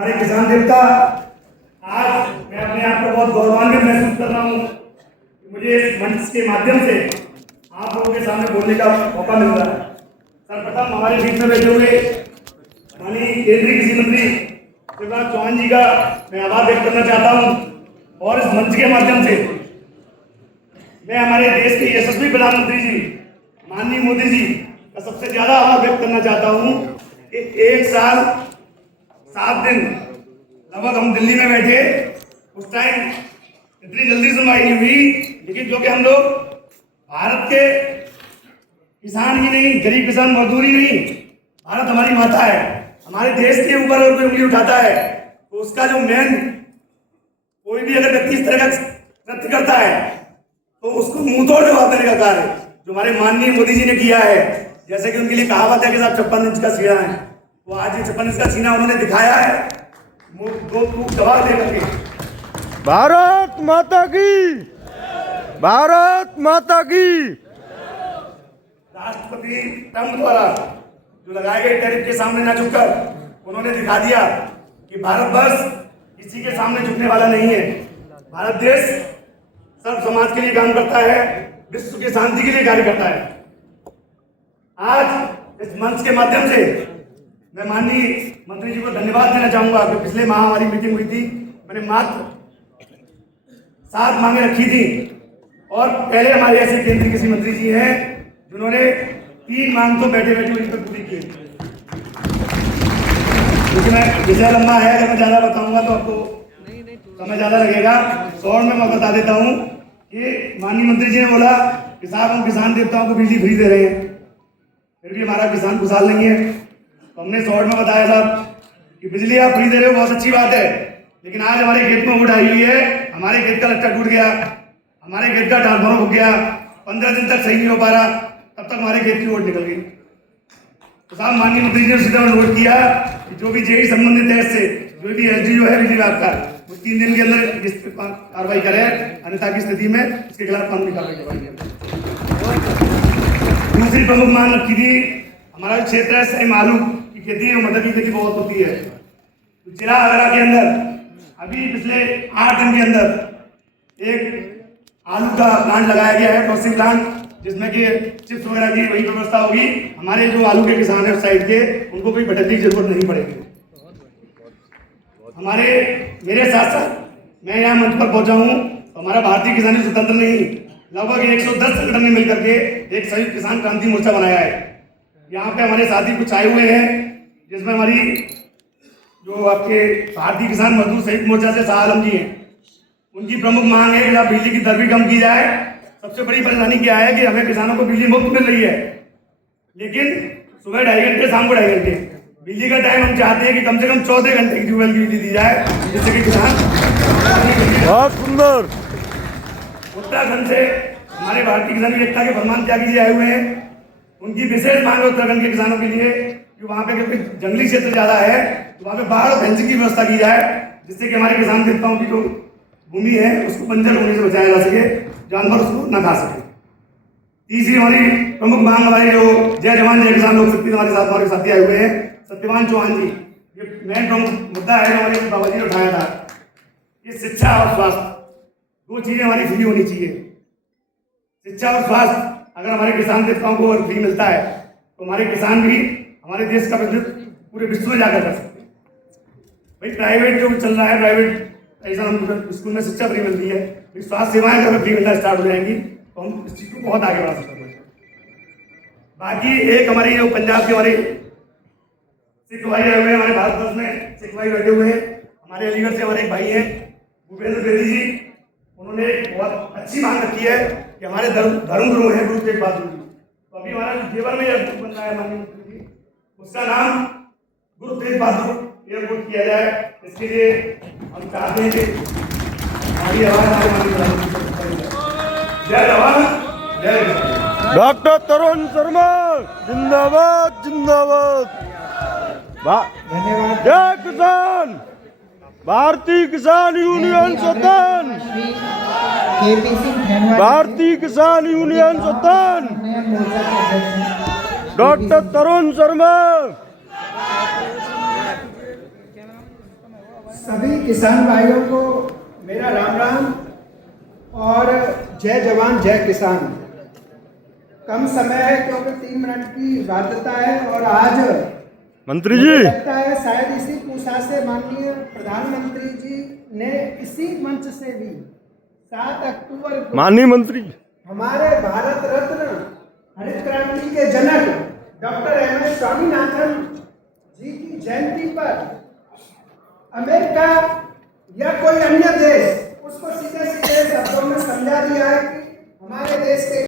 हमारे किसान देवता, आज मैं अपने आप को बहुत गौरवान्वित महसूस कर रहा हूँ कि मुझे इस मंच के माध्यम से आप लोगों के सामने बोलने का मौका मिल रहा है। सर्वप्रथम हमारे बीच में बैठे हुए माननीय केंद्रीय कृषि मंत्री शिवराज चौहान जी का मैं आभार व्यक्त करना चाहता हूँ और इस मंच के माध्यम से मैं हमारे देश के यशस्वी प्रधानमंत्री जी माननीय मोदी जी का सबसे ज्यादा आभार व्यक्त करना चाहता हूँ कि 1 साल 7 दिन लगभग हम दिल्ली में बैठे, उस टाइम इतनी जल्दी सुनवाई नहीं हुई, लेकिन जो कि हम लोग भारत के किसान ही नहीं, गरीब किसान मजदूर ही नहीं, भारत हमारी माता है, हमारे देश के ऊपर अगर कोई उंगली उठाता है तो उसका जो मेन कोई भी अगर व्यक्ति इस तरह का कृत्य करता है तो उसको मुंहतोड़ जवाब देने का कार्य जो हमारे माननीय मोदी जी ने किया है। जैसे कि उनके लिए कहावत है कि साहब 56 इंच का सीना है, तो आज ये 56 इंच का सीना उन्होंने दिखाया है, दो टूक जवाब दे करके। भारत माता की, भारत माता की। राष्ट्रपति ट्रंप द्वारा जो लगाए गए टैरिफ के सामने ना झुककर उन्होंने दिखा दिया कि भारत वर्ष किसी के सामने झुकने वाला नहीं है। भारत देश सर्व समाज के लिए काम करता है, विश्व की शांति के लिए कार्य करता है। आज इस मंच के माध्यम से मैं माननीय मंत्री जी को धन्यवाद देना चाहूंगा कि पिछले माह हमारी मीटिंग हुई थी, मैंने मात्र 7 मांगे रखी थी और पहले हमारे ऐसे केंद्रीय कृषि मंत्री जी हैं जिन्होंने 3 मांग तो बैठे बैठे वहीं पर पूरी की। क्योंकि मैं विषय लंबा है, अगर मैं ज्यादा बताऊंगा तो आपको समय ज्यादा लगेगा। शॉर्ट में मैं बता देता हूँ कि माननीय मंत्री जी ने बोला कि साहब हम किसान देवताओं को बिजली फ्री दे रहे हैं, फिर भी हमारा किसान खुशहाल नहीं है। तो हमने शॉर्ट में बताया साहब कि बिजली आप फ्री दे रहे हो, बहुत अच्छी बात है, लेकिन आज हमारे खेत में वोट आई हुई है, हमारे खेत का लट्टा टूट गया, हमारे खेत का ट्रांसफार्मर हो गया, 15 दिन तक सही नहीं हो पा रहा, तब तक हमारे खेत की वोट निकल गई। तो साहब माननीय मंत्री जी ने सीधा नोट किया कि जो भी जेई संबंधित है इससे जो भी एसडी जो है बिजली विभाग का, वो 3 दिन के अंदर इस पर कार्रवाई करे, अन्यथा की स्थिति में इसके खिलाफ कानूनी कार्रवाई करवाई। दूसरी प्रमुख मांग रखी थी, हमारा जो क्षेत्र है सही आलू की खेती और मटर की खेती बहुत होती है, तो जिला आगरा के अंदर अभी पिछले 8 दिन के अंदर एक आलू का प्लांट लगाया गया है, प्रोसेसिंग प्लांट, जिसमें कि चिप्स वगैरह की वही व्यवस्था होगी। हमारे जो आलू के किसान है उस साइड के, उनको कोई भटकने की जरूरत नहीं पड़ेगी। हमारे मेरे साथ साथ मैं यहाँ मंच पर पहुंचा हूँ तो हमारा भारतीय किसान स्वतंत्र नहीं, लगभग 110 संगठन ने मिलकर के एक संयुक्त किसान क्रांति मोर्चा बनाया है। यहाँ पे हमारे साथी कुछ आए हुए हैं, जिसमें हमारी जो आपके भारतीय किसान मजदूर संयुक्त मोर्चा से शाह आलम जी हैं। उनकी प्रमुख मांग है कि आप बिजली की दर भी कम की जाए। सबसे बड़ी परेशानी क्या है कि हमें किसानों को बिजली मुफ्त मिल रही है, लेकिन सुबह 2.5 घंटे, शाम को 2.5 घंटे बिजली का टाइम हम चाहते हैं कि कम से कम 14 घंटे की ट्यूबवेल की बिजली दी जाए, जिससे कि किसान। बहुत सुंदर। उत्तराखंड से हमारे भारतीय किसान एकता के फरमान त्यागी जी आए हुए हैं, उनकी विशेष मांग है उत्तराखंड के किसानों के लिए कि वहाँ पे क्योंकि जंगली क्षेत्र ज्यादा है तो वहाँ पे बाढ़ और फेंसिंग की व्यवस्था की जाए, जिससे कि हमारे किसान देवताओं की जो भूमि है उसको बंजर होने से बचाया जा सके, जानवर उसको न खा सके। तीसरी हमारी प्रमुख मांग हमारी जो जय जवान जय किसान लोक शक्ति हमारे साथ हमारे साथी आए हुए हैं, सत्यवान चौहान जी, ये मेन प्रमुख मुद्दा है जो हमारे बाबा जी ने उठाया था। ये शिक्षा और स्वास्थ्य 2 चीजें हमारी फ्री होनी चाहिए। शिक्षा और स्वास्थ्य अगर हमारे किसान देवताओं को अगर फ्री मिलता है तो हमारे किसान भी हमारे देश का प्रतिनिधित्व पूरे विश्व में जाकर कर सकते हैं। भाई प्राइवेट जो चल रहा है, प्राइवेट ऐसा हम स्कूल में शिक्षा फ्री मिलती है, स्वास्थ्य सेवाएं अगर फ्री मिलना स्टार्ट हो जाएंगी तो हम इस चीज को बहुत आगे बढ़ा सकते हैं। बाकी एक हमारी जो पंजाब के हमारे सिख भाई आए हुए हैं, हमारे भारतवर्ष में सिख भाई बैठे हुए हैं, हमारे अलीगढ़ से हमारे एक भाई हैं भूपेंद्र बेदी जी, उन्होंने बहुत अच्छी मांग रखी है कि हमारे धर्म गुरु हैं गुरु तेग बहादुर जी, तो अभी हमारा जेवर में एयरपोर्ट बन रहा है माननीय मंत्री जी, उसका नाम गुरु तेग बहादुर एयरपोर्ट किया जाए। इसके लिए हम चाहते हैं कि हमारी आवाज जय जवान जय किसान। डॉक्टर तरुण शर्मा जिंदाबाद जिंदाबाद। जय किसान, भारतीय किसान यूनियन सदन, भारतीय किसान यूनियन सदन, डॉक्टर तरुण शर्मा। सभी किसान भाइयों को मेरा राम राम और जय जवान जय किसान। कम समय है क्योंकि 3 मिनट की बाध्यता है और आज मंत्री मुझे जी, लगता है शायद इसी पूछा से माननीय प्रधानमंत्री जी ने इसी मंच से भी 7 अक्टूबर को माननीय मंत्री, हमारे भारत रत्न हरित क्रांति के जनक डॉक्टर एम.एस. स्वामीनाथन जी की जयंती पर अमेरिका या कोई अन्य देश उसको सीधे सीधे शब्दों में समझा दिया है कि हमारे देश के